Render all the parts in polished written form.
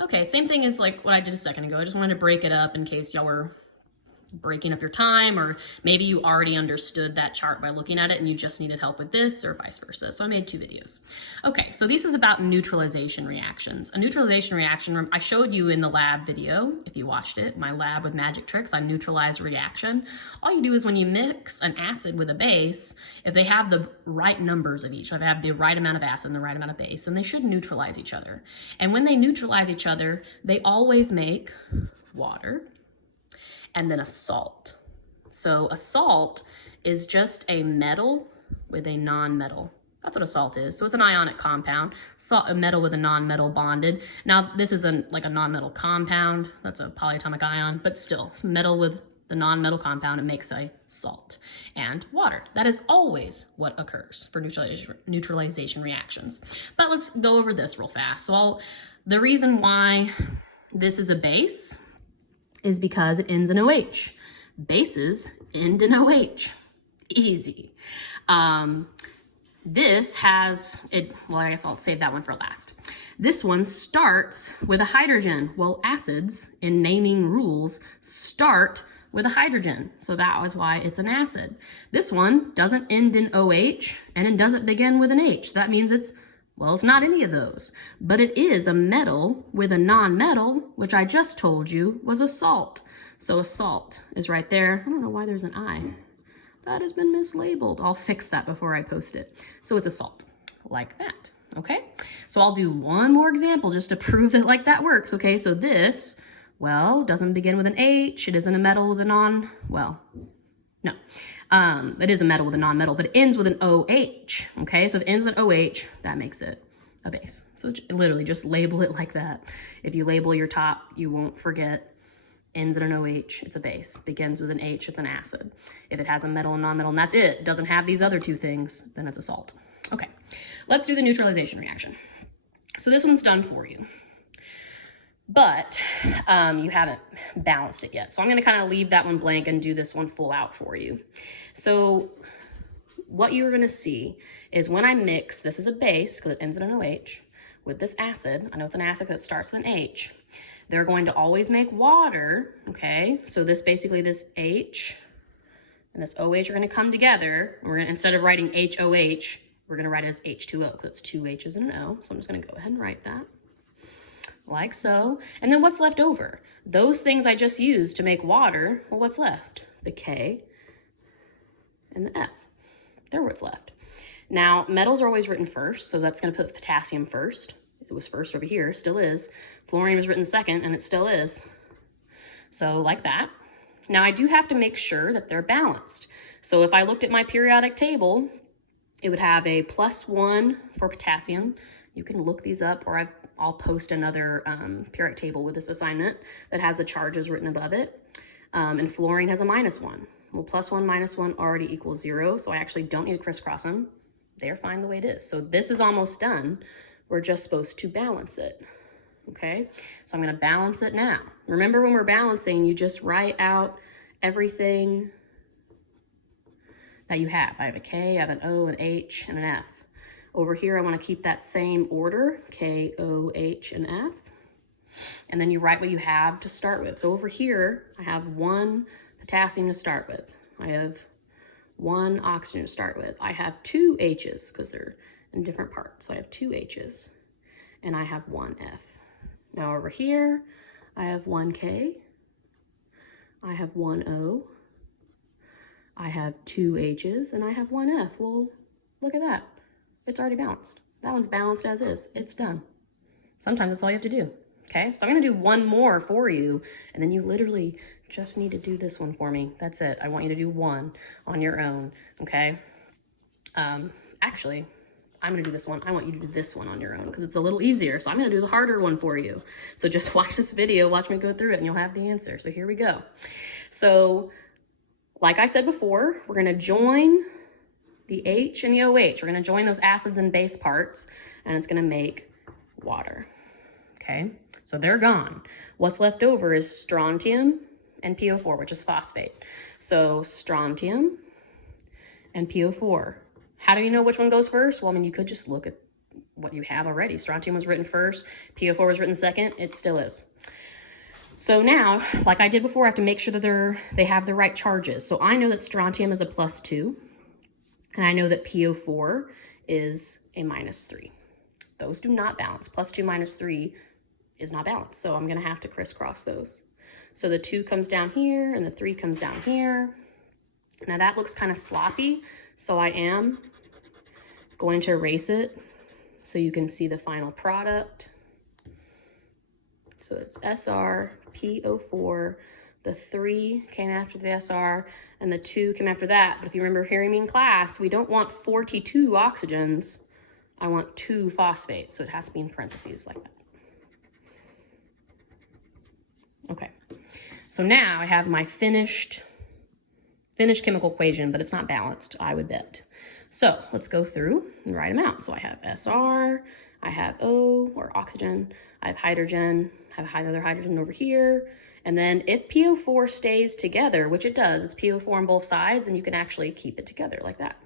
Okay, same thing as like what I did a second ago. I just wanted to break it up in case y'all were breaking up your time, or maybe you already understood that chart by looking at it and you just needed help with this, or vice versa. So I made 2 videos. Okay, so this is about neutralization reactions. A neutralization reaction, I showed you in the lab video, if you watched it, my lab with magic tricks on neutralize reaction. All you do is when you mix an acid with a base, if they have the right numbers of each, if they have the right amount of acid and the right amount of base, then they should neutralize each other. And when they neutralize each other, they always make water and then a salt. So a salt is just a metal with a non-metal. That's what a salt is. So it's an ionic compound, a metal with a non-metal bonded. Now this isn't like a non-metal compound, that's a polyatomic ion, but still, it's metal with the non-metal compound, it makes a salt and water. That is always what occurs for neutralization reactions. But let's go over this real fast. So the reason why this is a base is because it ends in OH. Bases end in OH. Easy. This has, well, I guess I'll save that one for last. This one starts with a hydrogen. Well, acids, in naming rules, start with a hydrogen. So that was why it's an acid. This one doesn't end in OH, and it doesn't begin with an H. That means it's not any of those, but it is a metal with a non-metal, which I just told you was a salt. So a salt is right there. I don't know why there's an I. That has been mislabeled. I'll fix that before I post it. So it's a salt, like that, okay? So I'll do one more example just to prove that like that works, okay? So this, well, doesn't begin with an H. It isn't a metal with a no. It is a metal with a non-metal, but it ends with an OH, okay? So if it ends with an OH, that makes it a base. So literally just label it like that. If you label your top, you won't forget. Ends in an OH, it's a base. Begins with an H, it's an acid. If it has a metal and non-metal, and that's it, doesn't have these other 2 things, then it's a salt. Okay, let's do the neutralization reaction. So this one's done for you, but you haven't balanced it yet. So I'm gonna kind of leave that one blank and do this one full out for you. So what you're gonna see is when I mix, this is a base because it ends in an OH, with this acid, I know it's an acid because it starts with an H, they're going to always make water, okay? So this basically, this H and this OH are gonna come together. We're gonna, instead of writing HOH, we're gonna write it as H2O because it's 2 H's and an O. So I'm just gonna go ahead and write that like so. And then what's left over? Those things I just used to make water, well, what's left? The K and the F. They're what's left. Now, metals are always written first, so that's gonna put potassium first. It was first over here, still is. Fluorine was written second, and it still is. So like that. Now I do have to make sure that they're balanced. So if I looked at my periodic table, it would have a +1 for potassium. You can look these up, or I'll post another periodic table with this assignment that has the charges written above it. And fluorine has a -1. Well, +1 -1 already equals 0, so I actually don't need to crisscross them. They're fine the way it is. So this is almost done. We're just supposed to balance it, okay? So I'm gonna balance it now. Remember, when we're balancing, you just write out everything that you have. I have a K, I have an O, an H, and an F. Over here, I wanna keep that same order, K, O, H, and F. And then you write what you have to start with. So over here, I have 1 potassium to start with. I have 1 oxygen to start with. I have 2 H's because they're in different parts. So I have 2 H's and I have 1 F. Now over here, I have 1 K, I have 1 O, I have 2 H's, and I have 1 F. Well, look at that. It's already balanced. That one's balanced as is. It's done. Sometimes that's all you have to do. Okay, so I'm gonna do one more for you, and then you literally just need to do this one for me. That's it. I want you to do one on your own, okay? Actually, I'm gonna do this one. I want you to do this one on your own because it's a little easier. So I'm gonna do the harder one for you. So just watch this video, watch me go through it, and you'll have the answer. So here we go. So like I said before, we're gonna join the H and the OH. We're gonna join those acids and base parts, and it's gonna make water, okay? So they're gone. What's left over is strontium and PO4, which is phosphate. So strontium and PO4. How do you know which one goes first? Well, I mean, you could just look at what you have already. Strontium was written first, PO4 was written second, it still is. So now, like I did before, I have to make sure that they have the right charges. So I know that strontium is a +2, and I know that PO4 is a -3. Those do not balance. +2 -3 is not balanced, so I'm gonna have to crisscross those. So the 2 comes down here, and the 3 comes down here. Now that looks kind of sloppy, so I am going to erase it so you can see the final product. So it's SR, PO4, the 3 came after the SR, and the 2 came after that. But if you remember hearing me in class, we don't want 42 oxygens. I want 2 phosphates, so it has to be in parentheses like that. Okay, so now I have my finished chemical equation, but it's not balanced, I would bet. So let's go through and write them out. So I have SR, I have O, or oxygen, I have hydrogen, I have another hydrogen over here, and then if PO4 stays together, which it does, it's PO4 on both sides, and you can actually keep it together like that.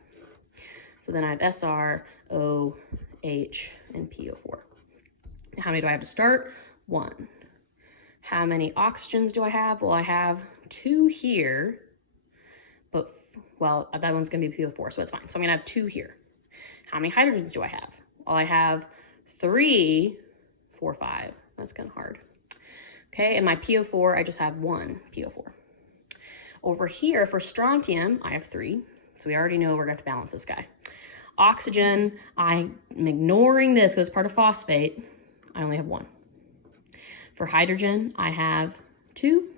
So then I have SR, O, H, and PO4. How many do I have to start? 1. How many oxygens do I have? Well, I have 2 here, but, well, that one's gonna be PO4, so that's fine. So I'm gonna have 2 here. How many hydrogens do I have? Well, I have 3, 4, 5. That's kind of hard. Okay, and my PO4, I just have 1 PO4. Over here for strontium, I have 3. So we already know we're going to have to balance this guy. Oxygen, I'm ignoring this because it's part of phosphate. I only have 1. For hydrogen, I have 2.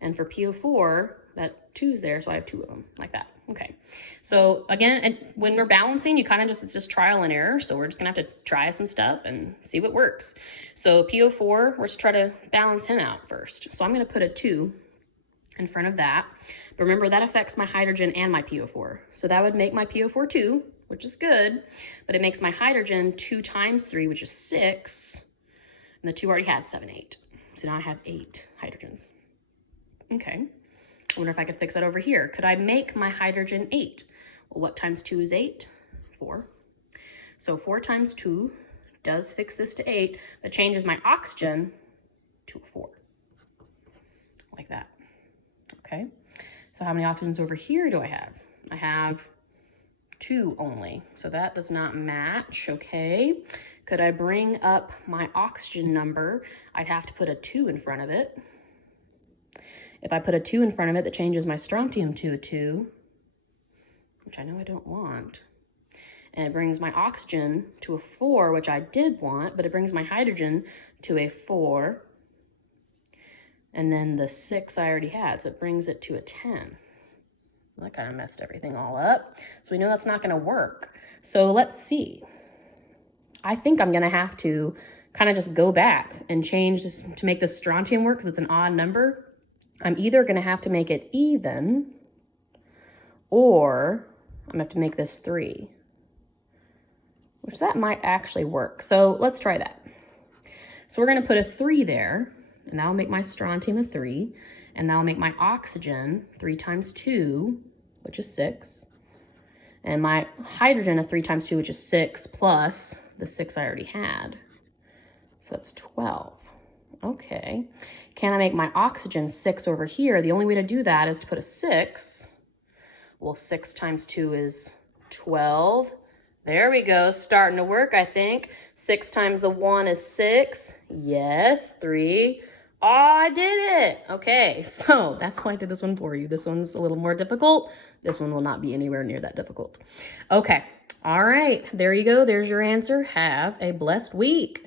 And for PO4, that 2's there, so I have 2 of them, like that. Okay, so again, and when we're balancing, you kind of it's just trial and error. So we're just gonna have to try some stuff and see what works. So PO4, let's try to balance him out first. So I'm gonna put a 2 in front of that. But remember, that affects my hydrogen and my PO4. So that would make my PO4 2, which is good, but it makes my hydrogen 2 times 3, which is 6. And the 2 already had 7, 8. So now I have 8 hydrogens. Okay. I wonder if I could fix that over here. Could I make my hydrogen 8? Well, what times 2 is 8? 4. So 4 times 2 does fix this to 8, but changes my oxygen to a 4. Like that. Okay. So how many oxygens over here do I have? I have 2 only. So that does not match. Okay. Could I bring up my oxygen number? I'd have to put a 2 in front of it. If I put a 2 in front of it, that changes my strontium to a 2, which I know I don't want. And it brings my oxygen to a 4, which I did want, but it brings my hydrogen to a 4. And then the 6 I already had, so it brings it to a 10. That kind of messed everything all up. So we know that's not gonna work. So let's see. I think I'm gonna have to kind of just go back and change this to make this strontium work because it's an odd number. I'm either going to have to make it even, or I'm going to have to make this 3, which that might actually work. So let's try that. So we're going to put a 3 there, and that'll make my strontium a 3, and that'll make my oxygen 3 times 2, which is 6, and my hydrogen a 3 times 2, which is 6, plus the 6 I already had. So that's 12. Okay. Can I make my oxygen 6 over here? The only way to do that is to put a 6. Well, 6 times 2 is 12. There we go. Starting to work, I think. 6 times the 1 is 6. Yes, 3. Oh, I did it. Okay, so that's why I did this one for you. This one's a little more difficult. This one will not be anywhere near that difficult. Okay. All right. There you go. There's your answer. Have a blessed week.